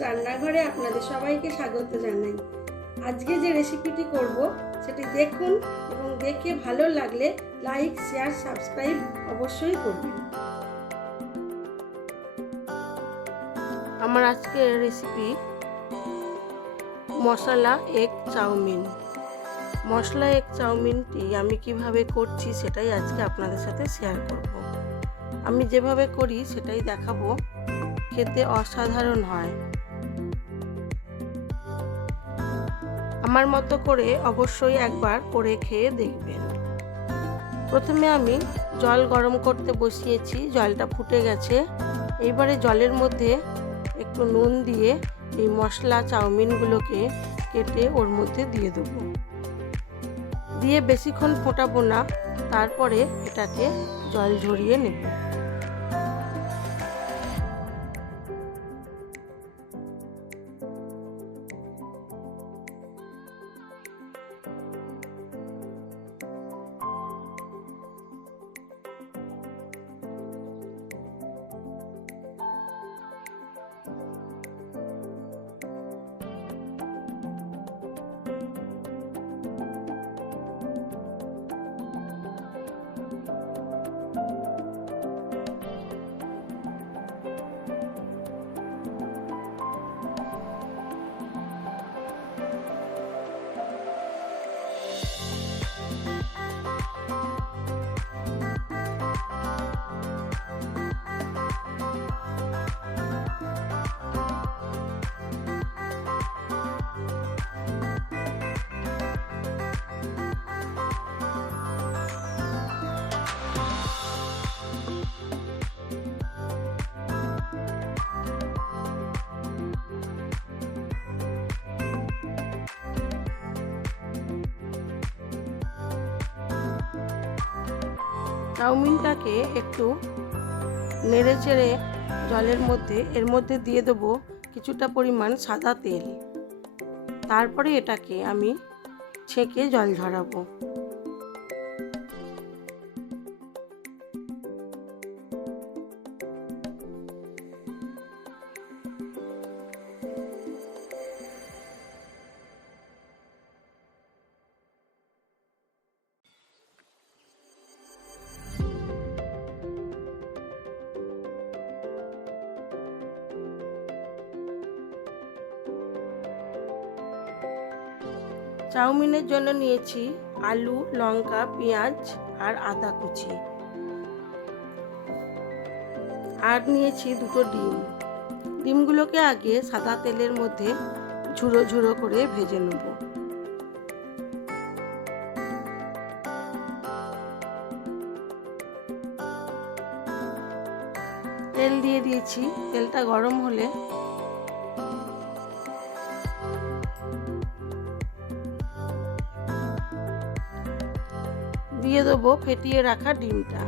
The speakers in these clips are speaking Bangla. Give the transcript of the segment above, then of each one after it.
রান্নাঘরে আপনাদের সবাইকে স্বাগত জানাই। আজকে যে রেসিপিটি করব, সেটি দেখুন এবং দেখে ভালো লাগলে লাইক, শেয়ার, সাবস্ক্রাইব অবশ্যই করবেন। আমার আজকের recipe masala egg chowmein. Masala egg চাউমিনটি আমি কীভাবে করছি সেটাই আজকে আপনাদের সাথে শেয়ার করব। আমি যেভাবে করি সেটাই দেখাবো। খেতে অসাধারণ হয়। আমার মতো করে অবশ্যই একবার করে খেয়ে দেখবেন। প্রথমে আমি জল গরম করতে বসিয়েছি, জলটা ফুটে গেছে। এইবারে জলের মধ্যে একটু নুন দিয়ে এই মশলা, চাউমিনগুলোকে কেটে ওর মধ্যে দিয়ে দেবো। দিয়ে বেশিক্ষণ ফোটাবো না, তারপরে এটাকে জল ঝরিয়ে নেব। চাউমিনটাকে একটু নেড়ে চেড়ে জলের মধ্যে, এর মধ্যে দিয়ে দেবো কিছুটা পরিমাণ সাদা তেল। তারপরে এটাকে আমি ছেঁকে জল ঝরাবো। চাউমিনের জন্য নিয়েছি আলু, লঙ্কা, পেঁয়াজ আর আদা কুচি। আর নিয়েছি দুটো ডিম। ডিমগুলোকে আগে সাদা তেলের মধ্যে ঝুড়ো ঝুড়ো করে ভেজে নেব। তেল দিয়ে দিয়েছি। তেলটা গরম হলে দিয়ে দেবো ফেটিয়ে রাখা ডিমটা।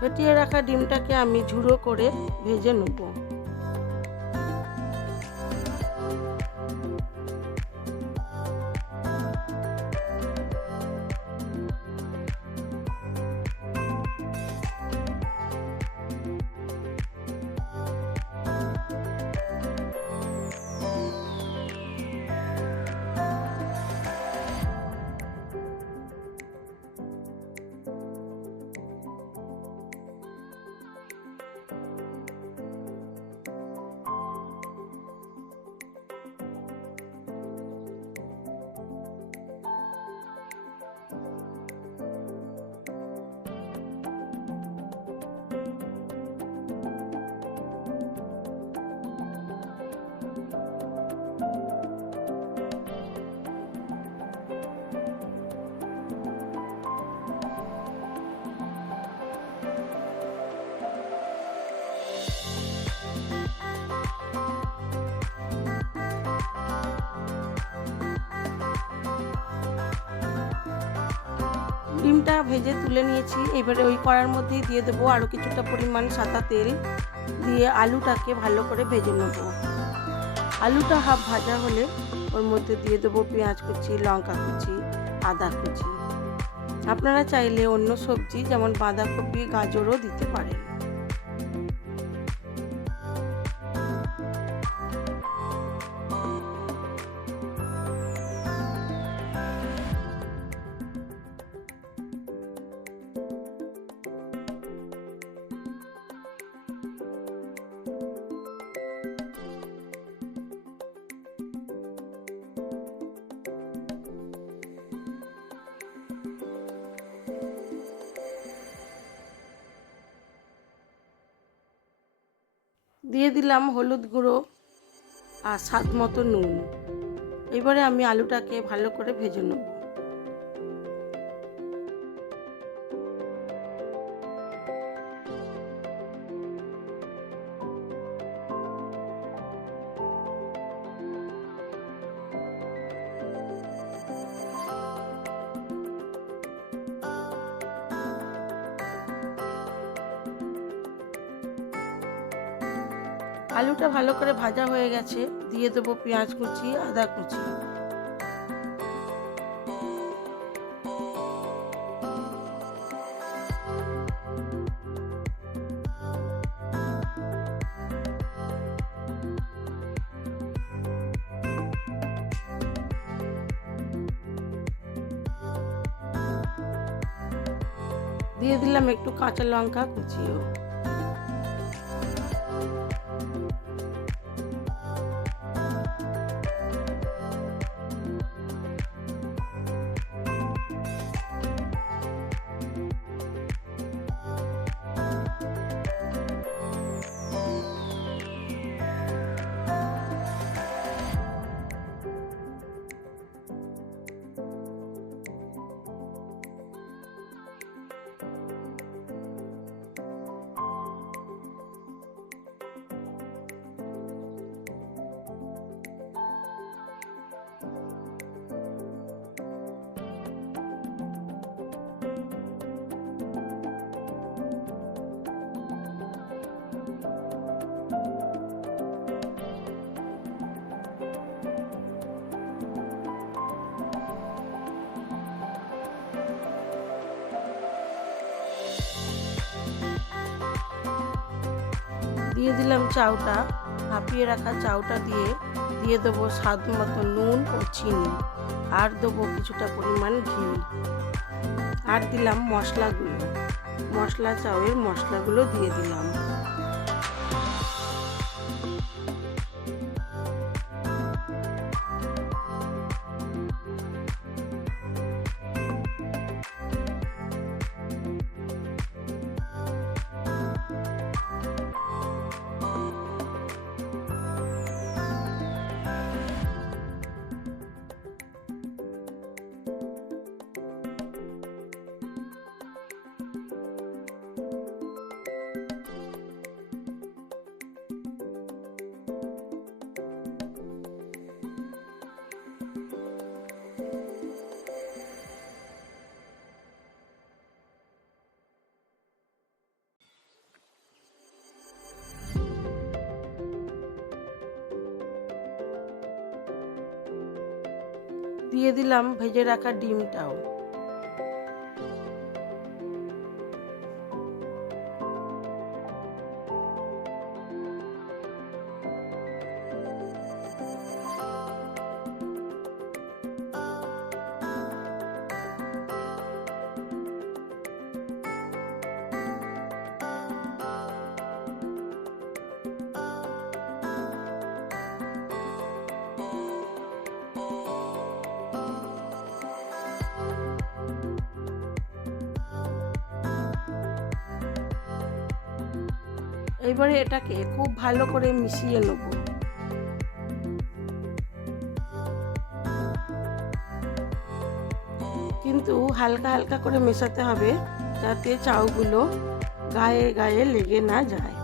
ফেটিয়ে রাখা ডিমটাকে আমি ঝুড়ো করে ভেজে নেব। ডিমটা ভেজে তুলে নিয়েছি। এবারে ওই কড়ার মধ্যেই দিয়ে দেবো আরও কিছুটা পরিমাণ সাদা তেল। দিয়ে আলুটাকে ভালো করে ভেজে নেব। আলুটা হাফ ভাজা হলে ওর মধ্যে দিয়ে দেবো পেঁয়াজ কুচি, লঙ্কা কুচি, আদা কুচি। আপনারা চাইলে অন্য সবজি যেমন বাঁধাকপি, গাজরও দিতে পারেন। দিয়ে দিলাম হলুদ গুঁড়ো আর স্বাদ মতো নুন। এবারে আমি আলুটাকে ভালো করে ভেজে নেব। আলুটা ভালো করে ভাজা হয়ে গেছে, দিয়ে দেবো পেঁয়াজ কুচি, আদা কুচি। দিয়ে দিলাম একটু কাঁচা লঙ্কা কুচিও। দিয়ে দিলাম চাউটা। ভাপিয়ে রাখা চাউটা দিয়ে দিয়ে দেবো স্বাদ মতো নুন ও চিনি। আর দেবো কিছুটা পরিমাণ ঘি। আর দিলাম মশলাগুলো। মশলা চাউয়ের মশলাগুলো দিয়ে দিলাম। দিয়ে দিলাম ভেজে রাখা ডিমটাও। এবারে এটাকে খুব ভালো করে মিশিয়ে নেব। কিন্তু হালকা হালকা করে মেশাতে হবে যাতে চাউগুলো গায়ে গায়ে লেগে না যায়।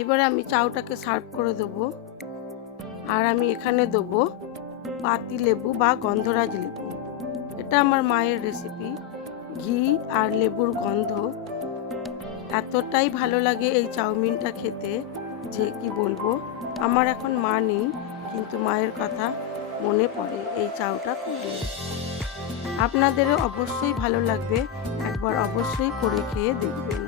এবারে আমি চাউটাকে সার্ভ করে দেবো। আর আমি এখানে দেবো পাতি লেবু বা গন্ধরাজ লেবু। এটা আমার মায়ের রেসিপি ঘি আর লেবুর গন্ধ। এতটাই ভালো লাগে এই চাউমিনটা খেতে যে কি বলব? আমার এখন মা নেই, কিন্তু মায়ের কথা মনে পড়ে এই চাউটা করলে। আপনাদেরও অবশ্যই ভালো লাগবে। একবার অবশ্যই করে খেয়ে দেখবেন।